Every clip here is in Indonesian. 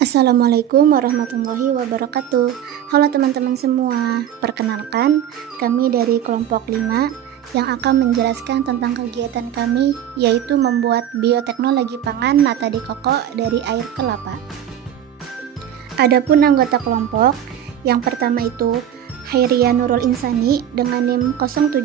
Assalamualaikum warahmatullahi wabarakatuh. Halo teman-teman semua, perkenalkan kami dari kelompok 5 yang akan menjelaskan tentang kegiatan kami, yaitu membuat bioteknologi pangan nata de coco dari air kelapa. Adapun anggota kelompok, yang pertama itu Khairia Nurul Insani dengan NIM 070,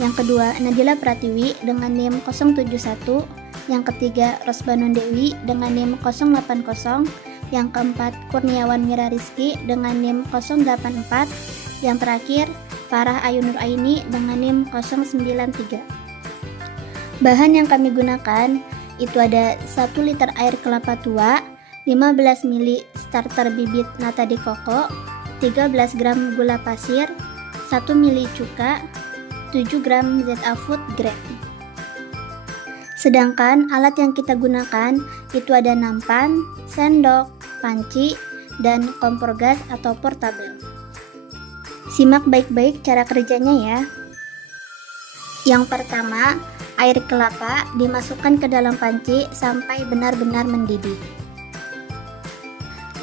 yang kedua Nadila Pratiwi dengan NIM 071, yang ketiga Rosbanun Dewi dengan NIM 080, yang keempat Kurniawan Mira Rizky dengan NIM 084, yang terakhir Farah Ayu Nur Aini dengan NIM 093. Bahan yang kami gunakan itu ada 1 liter air kelapa tua, 15 ml starter bibit nata de coco, 13 gram gula pasir, 1 ml cuka, 7 gram ZA Food Grade. Sedangkan alat yang kita gunakan itu ada nampan, sendok, panci, dan kompor gas atau portabel. Simak baik-baik cara kerjanya ya. Yang pertama, air kelapa dimasukkan ke dalam panci sampai benar-benar mendidih.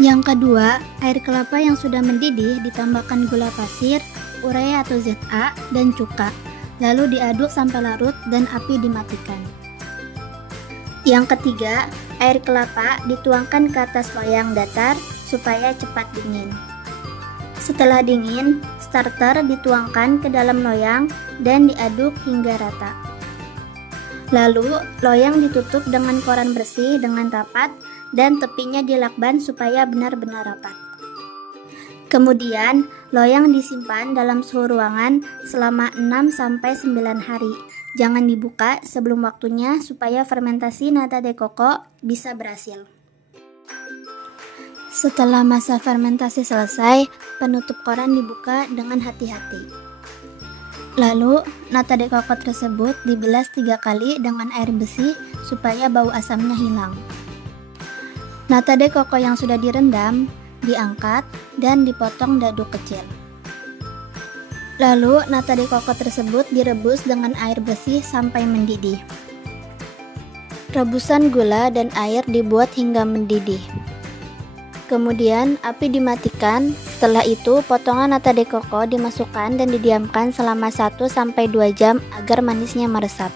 Yang kedua, air kelapa yang sudah mendidih ditambahkan gula pasir, urea atau ZA, dan cuka. Lalu diaduk sampai larut dan api dimatikan. Yang ketiga, air kelapa dituangkan ke atas loyang datar supaya cepat dingin. Setelah dingin, starter dituangkan ke dalam loyang dan diaduk hingga rata. Lalu, loyang ditutup dengan koran bersih dengan rapat dan tepinya dilakban supaya benar-benar rapat. Kemudian, loyang disimpan dalam suhu ruangan selama 6-9 hari. Jangan dibuka sebelum waktunya supaya fermentasi nata de coco bisa berhasil. Setelah masa fermentasi selesai, penutup koran dibuka dengan hati-hati. Lalu, nata de coco tersebut dibilas 3 kali dengan air bersih supaya bau asamnya hilang. Nata de coco yang sudah direndam, diangkat, dan dipotong dadu kecil. Lalu, nata de coco tersebut direbus dengan air bersih sampai mendidih. Rebusan gula dan air dibuat hingga mendidih. Kemudian, api dimatikan. Setelah itu, potongan nata de coco dimasukkan dan didiamkan selama 1-2 jam agar manisnya meresap.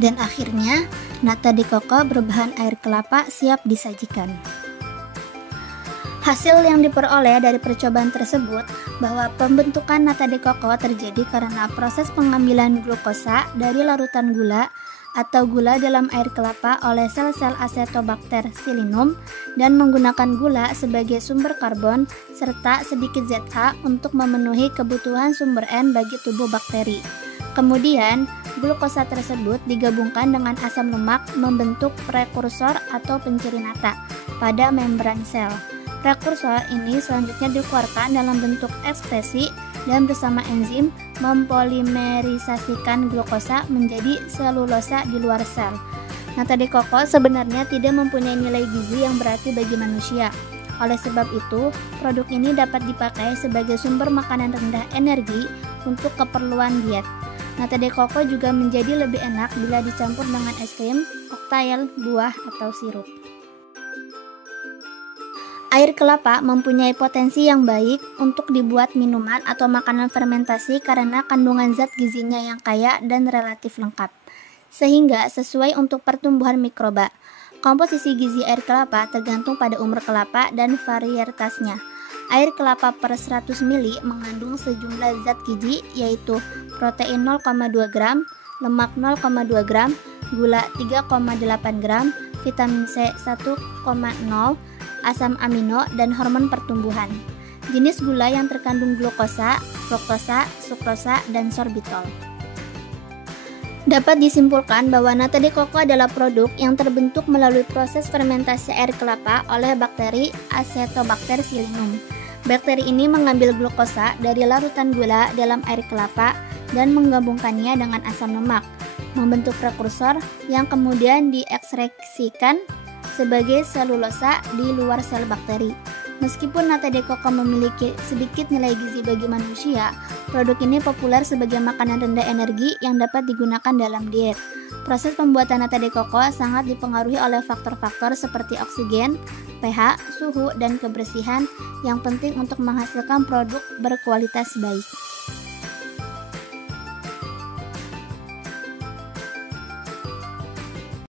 Dan akhirnya, nata de coco berbahan air kelapa siap disajikan. Hasil yang diperoleh dari percobaan tersebut bahwa pembentukan nata de coco terjadi karena proses pengambilan glukosa dari larutan gula atau gula dalam air kelapa oleh sel-sel Acetobacter pseudomonas dan menggunakan gula sebagai sumber karbon serta sedikit ZA untuk memenuhi kebutuhan sumber N bagi tubuh bakteri. Kemudian, glukosa tersebut digabungkan dengan asam lemak membentuk prekursor atau penciri nata pada membran sel. Prekursor ini selanjutnya dikeluarkan dalam bentuk ekspresi dan bersama enzim mempolimerisasikan glukosa menjadi selulosa di luar sel. Nata de coco sebenarnya tidak mempunyai nilai gizi yang berarti bagi manusia. Oleh sebab itu, produk ini dapat dipakai sebagai sumber makanan rendah energi untuk keperluan diet. Nata de coco juga menjadi lebih enak bila dicampur dengan es krim, koktail, buah, atau sirup. Air kelapa mempunyai potensi yang baik untuk dibuat minuman atau makanan fermentasi karena kandungan zat gizinya yang kaya dan relatif lengkap, sehingga sesuai untuk pertumbuhan mikroba. Komposisi gizi air kelapa tergantung pada umur kelapa dan varietasnya. Air kelapa per 100 ml mengandung sejumlah zat gizi yaitu protein 0,2 gram, lemak 0,2 gram, gula 3,8 gram, vitamin C 1,0, asam amino, dan hormon pertumbuhan. Jenis gula yang terkandung glukosa, fruktosa, sukrosa, dan sorbitol. Dapat disimpulkan bahwa nata de coco adalah produk yang terbentuk melalui proses fermentasi air kelapa oleh bakteri Acetobacter pseudomonas. Bakteri ini mengambil glukosa dari larutan gula dalam air kelapa dan menggabungkannya dengan asam lemak, membentuk prekursor yang kemudian diekstraksikan sebagai selulosa di luar sel bakteri. Meskipun nata de coco memiliki sedikit nilai gizi bagi manusia, produk ini populer sebagai makanan rendah energi yang dapat digunakan dalam diet. Proses pembuatan nata de coco sangat dipengaruhi oleh faktor-faktor seperti oksigen, pH, suhu, dan kebersihan yang penting untuk menghasilkan produk berkualitas baik.